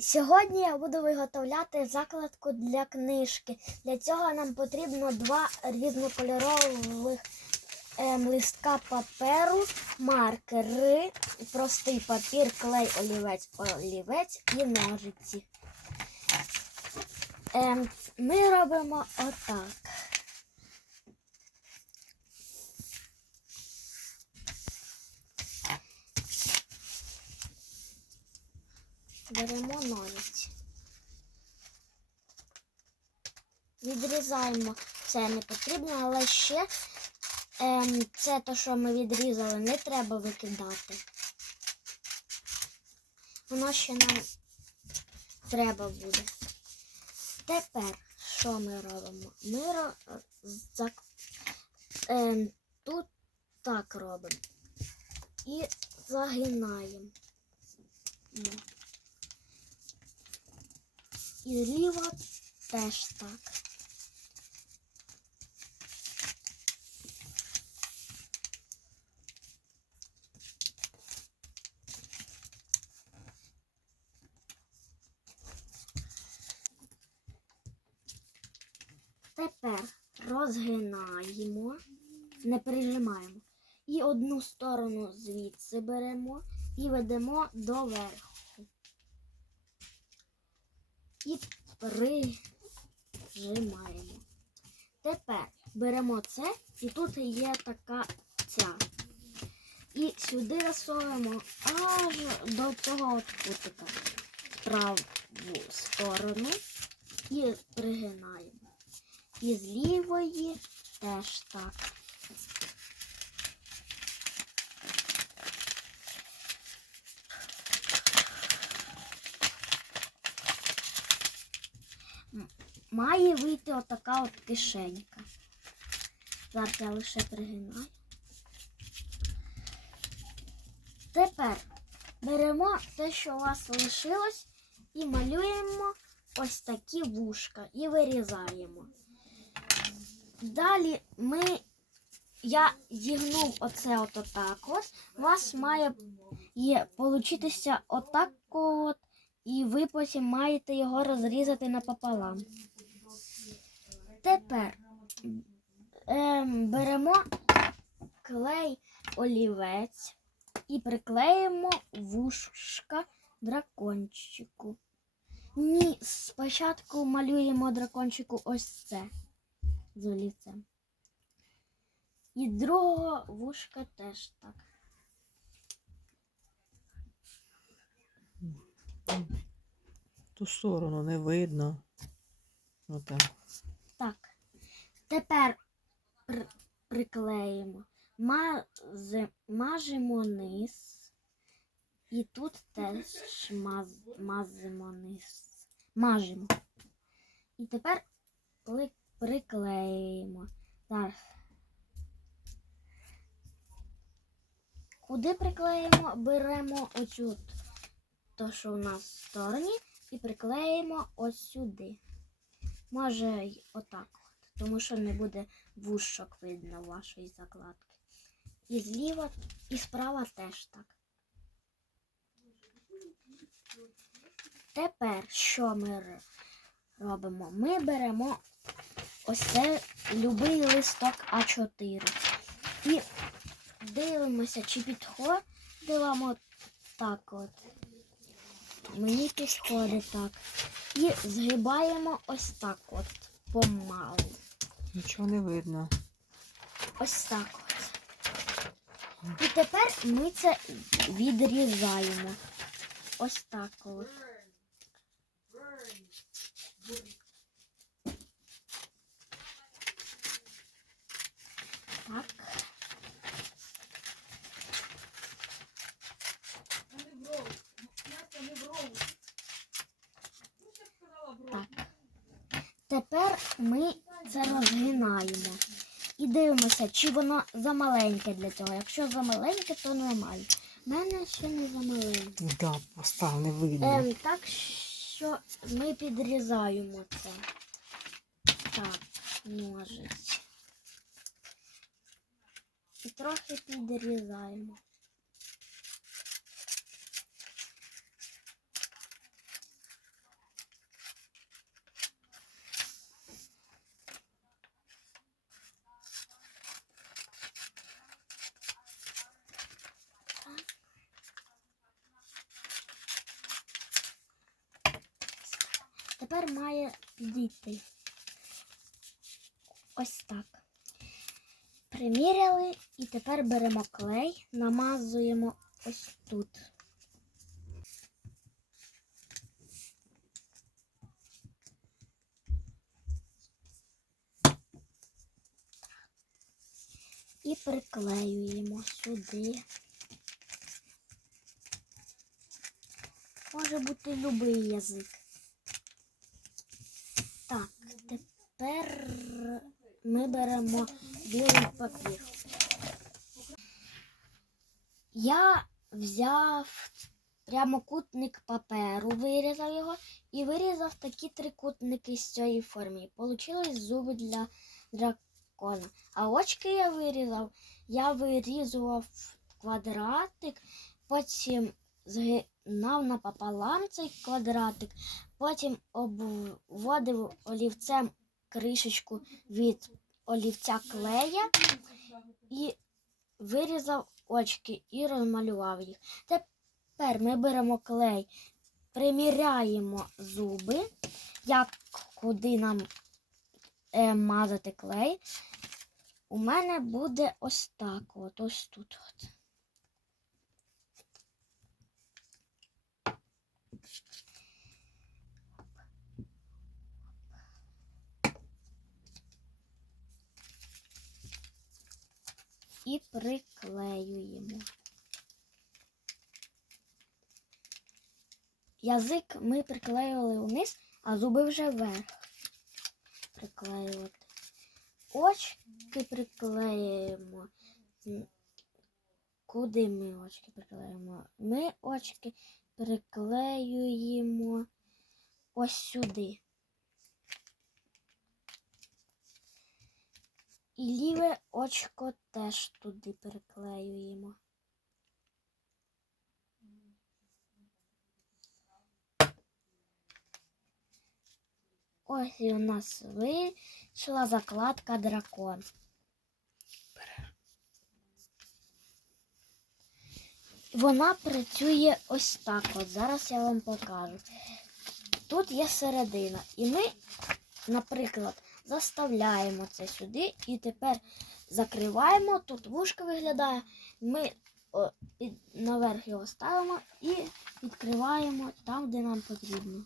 Сьогодні я буду виготовляти закладку для книжки. Для цього нам потрібно два різнокольорових ем, листка паперу, маркери, простий папір, клей, олівець, олівець і ножиці. Ем, ми робимо отак. Беремо ножиці. Відрізаємо. Це не потрібно, але ще ем, це те, що ми відрізали, не треба викидати. Воно ще нам треба буде. Тепер що ми робимо? Ми ро... зак... ем, тут так робимо. І загинаємо. І зліва теж так. Тепер розгинаємо, не прижимаємо. І одну сторону звідси беремо і ведемо до верху. І прижимаємо. Тепер беремо це, і тут є така ця. І сюди засовуємо аж до цього от кутика праву сторону і пригинаємо. І з лівої теж так. Має вийти отака от кишенька. Зараз я лише пригинаю. Тепер беремо те, що у вас лишилось, і малюємо ось такі вушка і вирізаємо. Далі ми, я зігнув оце от отак от. У вас має є, получитися отак от, і ви потім маєте його розрізати напополам. Тепер ем, беремо клей олівець і приклеїмо вушка дракончику. Ні, спочатку малюємо дракончику ось це з олівцем. І другого вушка теж так. Ту сторону не видно. Отак. Так. Тепер пр- приклеїмо. Мажемо низ. І тут теж маз, мазимо низ. Мажемо. І тепер приклеїмо. Так. Куди приклеїмо? Беремо оцю то, що у нас в стороні, і приклеїмо ось сюди. Може й отак от, тому що не буде вушок видно вашої закладки. І зліва, і справа теж так. Тепер що ми робимо? Ми беремо ось це любий листок А4 і дивимося, чи от так от. Мені підходить так. І згибаємо ось так от помалу. Нічого не видно. Ось так от. І тепер ми це відрізаємо. Ось так от. Так. Так. Тепер ми це розгинаємо. І дивимося, чи воно замаленьке для цього. Якщо замаленьке, то нормально. У мене ще не замаленьке. Да, постав, не видно. Ем, так що ми підрізаємо це. Так, ножиць. І трохи підрізаємо. Тепер має підійти. Ось так. Приміряли і тепер беремо клей, намазуємо ось тут. І приклеюємо сюди. Може бути любий язик. Так, тепер ми беремо білий папір. Я взяв прямокутник паперу, вирізав його і вирізав такі трикутники з цієї форми. Получились зуби для дракона. А очки я вирізав, я вирізував квадратик, потім згинав напополам цей квадратик, потім обводив олівцем кришечку від олівця клея і вирізав очки і розмалював їх. Тепер ми беремо клей, приміряємо зуби, як куди нам е, мазати клей. У мене буде ось так, от ось тут. От. І приклеюємо. Язик ми приклеювали вниз, а зуби вже вверх. Приклеювати. Очки приклеюємо. Куди ми очки приклеюємо? Ми очки приклеюємо ось сюди. І ліве очко теж туди приклеюємо. Ось і у нас вийшла закладка дракон. Вона працює ось так. От зараз я вам покажу. Тут є середина, і ми, наприклад, заставляємо це сюди і тепер закриваємо. Тут вушка виглядає. Ми о, під, наверх його ставимо і відкриваємо там, де нам потрібно.